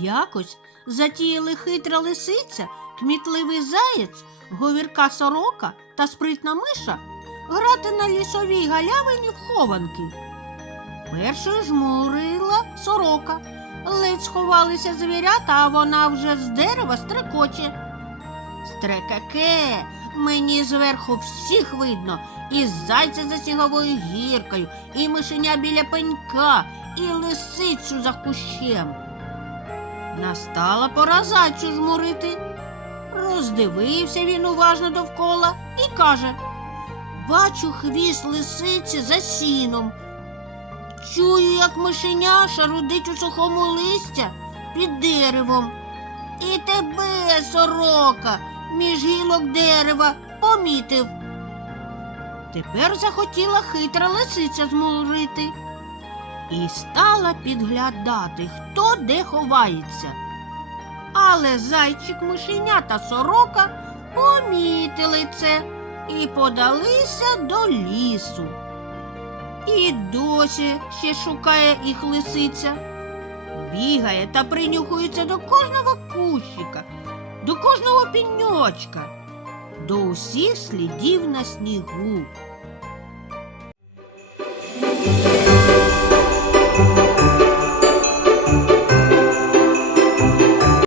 Якось затіяли хитра лисиця, кмітливий заєць, говірка сорока та спритна миша грати на лісовій галявині в хованки. Першою жмурила сорока. Ледь сховалися звірята, а вона вже з дерева стрекоче. Стрекаке, мені зверху всіх видно, і зайця за сніговою гіркою, і мишеня біля пенька, і лисицю за кущем. Настала пора зайцю жмурити. Роздивився він уважно довкола і каже Бачу хвіст лисиці за сіном. Чую, як мишеня шарудить у сухому листя під деревом. І тебе, сорока, між гілок дерева помітив. Тепер захотіла хитра лисиця змурити і стала підглядати, хто де ховається. Але зайчик, мишеня та сорока помітили це і подалися до лісу. І досі ще шукає їх лисиця. Бігає та принюхується до кожного кущика, до кожного піньочка, до усіх слідів на снігу.